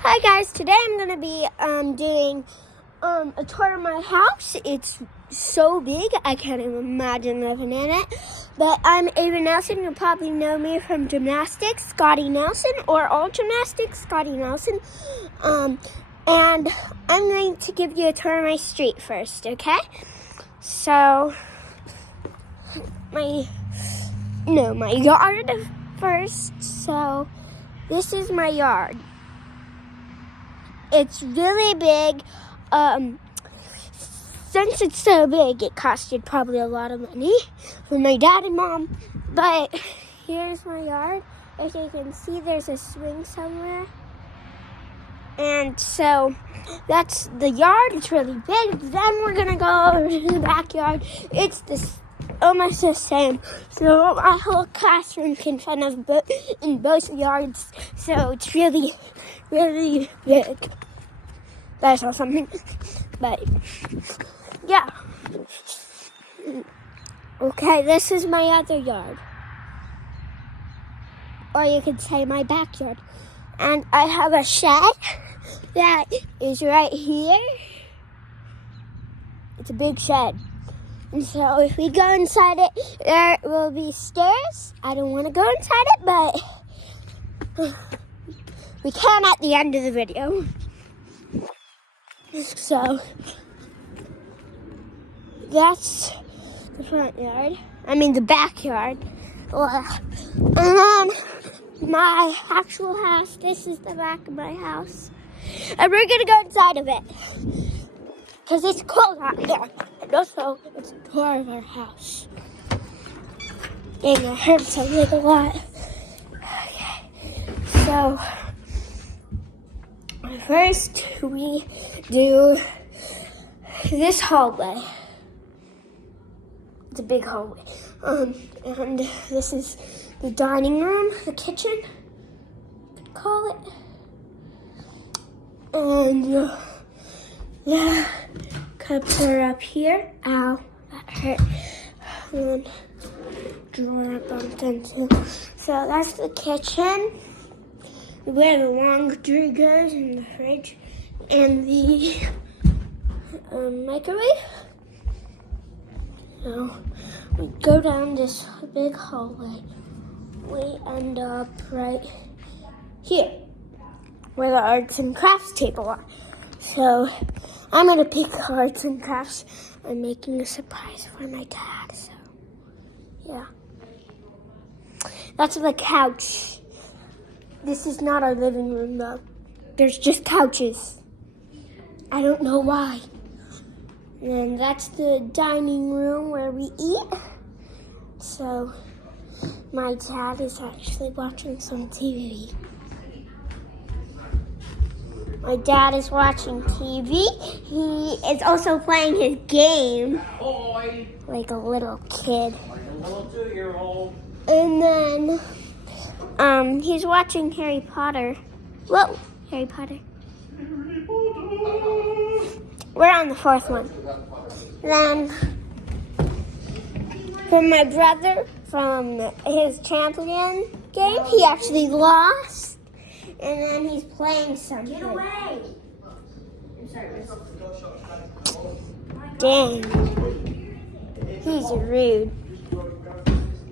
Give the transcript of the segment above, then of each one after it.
Hi guys, today I'm going to be doing a tour of my house. It's so big, I can't even imagine living in it. But I'm Ava Nelson. You'll probably know me from gymnastics, Scotty Nelson, or all gymnastics, Scotty Nelson. And I'm going to give you a tour of my street first, okay? So, my yard first. So, this is my yard. It's really big. Since it's so big, it costed probably a lot of money for my dad and mom. But here's my yard. As you can see, there's a swing somewhere. And so that's the yard. It's really big. Then we're going to go over to the backyard. It's almost the same. So my whole classroom can fit in both yards. So it's really, really big. That's not something, but yeah. Okay, this is my other yard. Or you could say my backyard. And I have a shed that is right here. It's a big shed. And so if we go inside it, there will be stairs. I don't want to go inside it, but we can at the end of the video. So that's the front yard. I mean the backyard. And then my actual house. This is the back of my house. And we're going to go inside of it. Because it's cold out here. And also, it's a tour of our house. Dang, I heard something a lot. Okay. So, first we do this hallway. It's a big hallway. And this is the dining room, the kitchen, you could call it. And yeah, cupboard up here. Ow, that hurt. One drawer I bumped into. So that's the kitchen, where the laundry goes, and the fridge, and the microwave. So we go down this big hallway. We end up right here, where the arts and crafts table are. So I'm gonna pick arts and crafts. I'm making a surprise for my dad. So yeah, that's the couch. This is not our living room though. There's just couches. I don't know why. And that's the dining room where we eat. So my dad is actually watching some TV. My dad is watching TV. He is also playing his game. Like a little kid. And then he's watching Harry Potter. Whoa, Harry Potter. We're on the fourth one. Then, from my brother, from his champion game, he actually lost. And then he's playing something. Get away! I'm sorry. Dang. He's rude.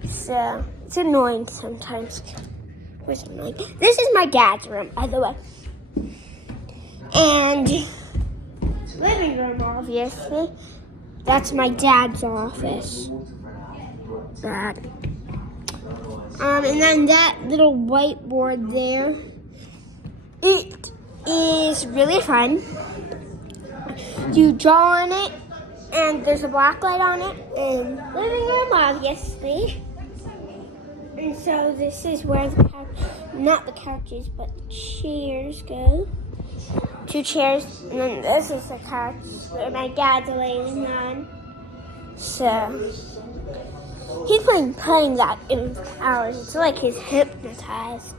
So, it's annoying sometimes. This is my dad's room, by the way. And living room, obviously. That's my dad's office. Dad. And then that little whiteboard there. It is really fun. You draw on it, and there's a black light on it. And living room, obviously. And so this is where the couch, not the couches, but the chairs go. 2 chairs, and then this is the couch where my dad's laying on. So he's playing that in hours. It's like he's hypnotized.